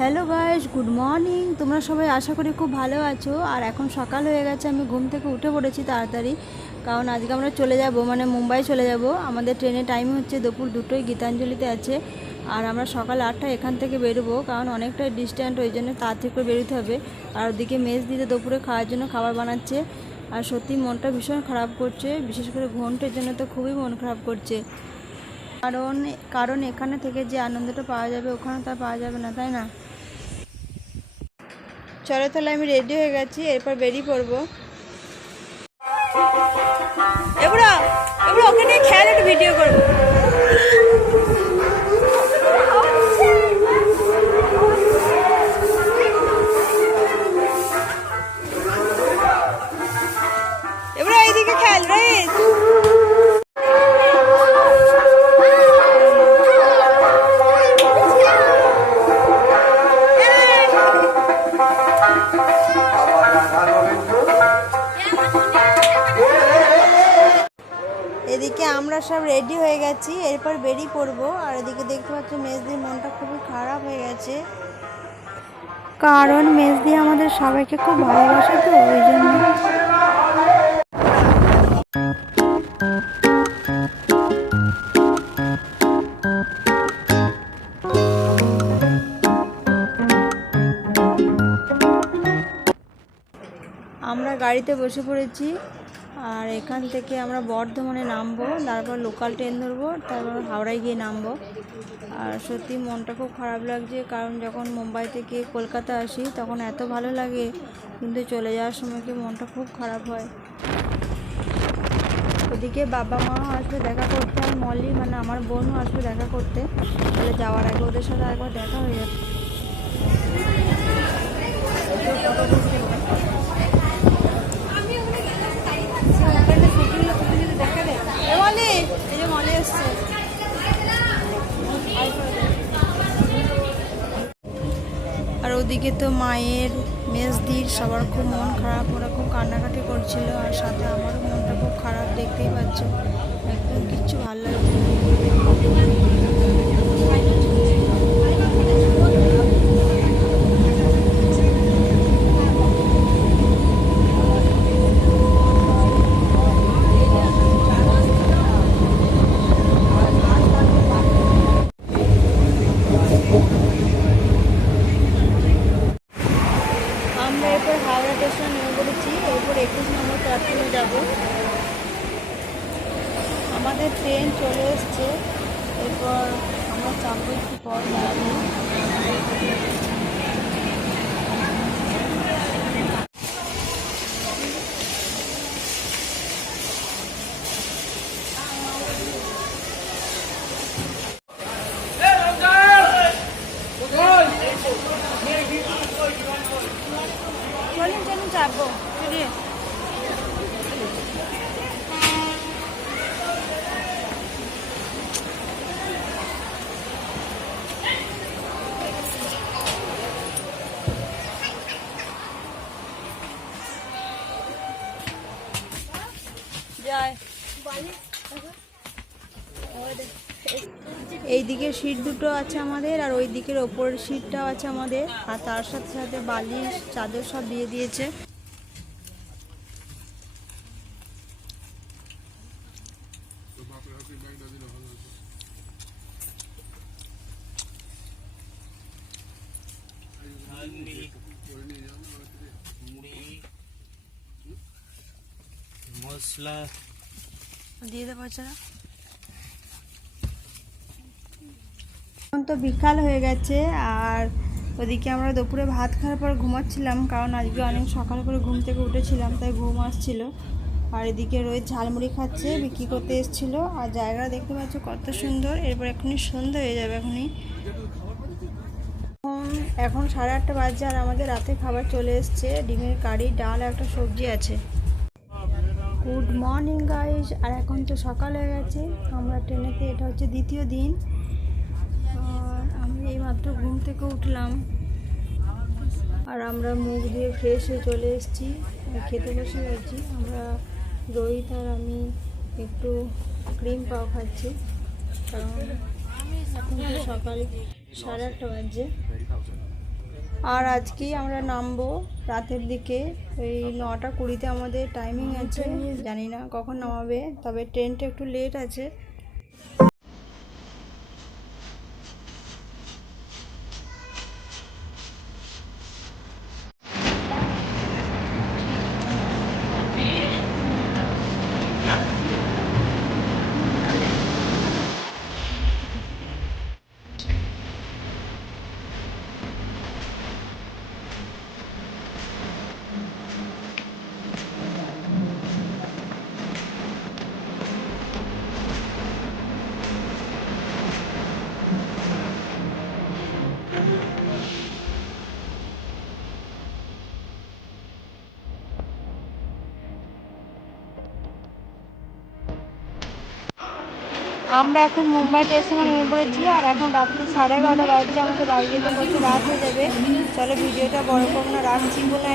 Hello guys good morning তোমরা সবাই আশা করি খুব ভালো আছো। আর এখন সকাল হয়ে গেছে, আমি ঘুম থেকে উঠে পড়েছি তাড়াতাড়ি। কারণ আজকে আমরা চলে যাব মানে মুম্বাই চলে যাব। আমাদের ট্রেনের টাইম হচ্ছে দুপুর দুটোই গীতাঞ্জলিতে আছে। আর আমরা সকাল আটটায় এখান থেকে বেরোবো, কারণ অনেকটাই ডিস্ট্যান্ট ওই জন্য তাড়াতাড়ি করে বেরোতে হবে। আর ওদিকে মেস দিতে দুপুরে খাওয়ার জন্য খাবার বানাচ্ছে। আর সত্যি মনটা ভীষণ খারাপ করছে, বিশেষ করে ঘন্টের জন্য তো খুবই মন খারাপ করছে। কারণ কারণ এখানে থেকে যে আনন্দটা পাওয়া যাবে, ওখানে তো পাওয়া যাবে না, তাই না? চলো তাহলে আমি রেডি হয়ে গেছি, এরপর বেরিয়ে পড়ব। এগুলো ওকে নিয়ে খেয়াল একটু ভিডিও করব। এদিকে আমরা সব রেডি হয়ে গেছি, এরপর বেরিয়ে পড়ব। আর এদিকে দেখতে পাচ্ছ মেজদির মনটা খুবই খারাপ হয়ে গেছে। কারণ মেজদি আমাদের সবাইকে খুব ভালোবাসে তো, ওই জন্য। আমরা গাড়িতে বসে পড়েছি। আর এখান থেকে আমরা বর্ধমানে নামবো, তারপর লোকাল ট্রেন ধরবো, তারপর হাওড়ায় গিয়ে নামবো। আর সত্যি মনটা খুব খারাপ লাগছে, কারণ যখন মুম্বাই থেকে কলকাতা আসি, তখন এত ভালো লাগে, কিন্তু চলে যাওয়ার সময় কি মনটা খুব খারাপ হয়। ওদিকে বাবা মাও আসবে দেখা করতে, আর মল্লি মানে আমার বোনও আসবে দেখা করতে। তাহলে যাওয়ার আগে ওদের সাথে একবার দেখা হয়ে যাবে। ওদিকে তো মায়ের মেজদির সবার খুব মন খারাপ, ওরা খুব কান্নাকাটি করছিল আর সাথে আমারও মনটা খুব খারাপ, দেখতেই পাচ্ছ। একদম কিচ্ছু ভালো লাগছে না। আমরা এরপর হাওড়া স্টেশনে নেমে পড়েছি এরপর একুশ নম্বর প্ল্যাটফর্মে যাব। আমাদের ট্রেন চলে এসছে। এরপর আমরা চাপবো একটু পর চলুন চলুন চাপবো। এই দিকের সিট দুটো আছে আমাদের, আর ওই দিকের ওপরের সিটটাও আছে আমাদের, আর তার সাথে সাথে বালিশ চাদর সব দিয়ে দিয়েছে। মশলা। দিয়ে দেবো এখন তো বিকাল হয়ে গেছে আর ওদিকে আমরা দুপুরে ভাত খাওয়ার পর ঘুমাচ্ছিলাম কারণ আজকে অনেক সকাল করে ঘুম থেকে উঠেছিলাম তাই ঘুম আসছিল। আর এদিকে রোহিত ঝালমুড়ি খাচ্ছে বিক্রি করতে এসেছিল আর জায়গাটা দেখতে পাচ্ছ কত সুন্দর এরপর এখনই সন্ধ্যা হয়ে যাবে এখনই। এখন এখন সাড়ে আটটা বাজছে আর আমাদের রাতে খাবার চলে এসছে ডিমের কারি ডাল একটা সবজি আছে। গুড মর্নিং গাইস আর এখন তো সকাল হয়ে গেছে। আমরা ট্রেনেতে, এটা হচ্ছে দ্বিতীয় দিন। আর আমি এইমাত্র ঘুম থেকে উঠলাম। আর আমরা মুখ দিয়ে ফ্রেশ হয়ে চলে এসেছি। খেতে বসে গেছি। আমরা রোহিত আর আমি একটু ক্রিম পাও খাচ্ছি। কারণ এখন সকাল সাড়ে আটটা বাজছে। আর আজকেই আমরা নামবো রাতের দিকে। ওই নটা কুড়িতে আমাদের টাইমিং আছে। জানি না কখন নামাবে তবে ট্রেনটা একটু লেট আছে। আমরা এখন মুম্বাই স্টেশনে নেমে পড়েছি আর এখন রাত্রি সাড়ে এগারোটা বাজছে আমাদের বাড়ি যেতে বলতে রাত হয়ে যাবে। চলো, ভিডিওটা বড় করব রাখছি। বলে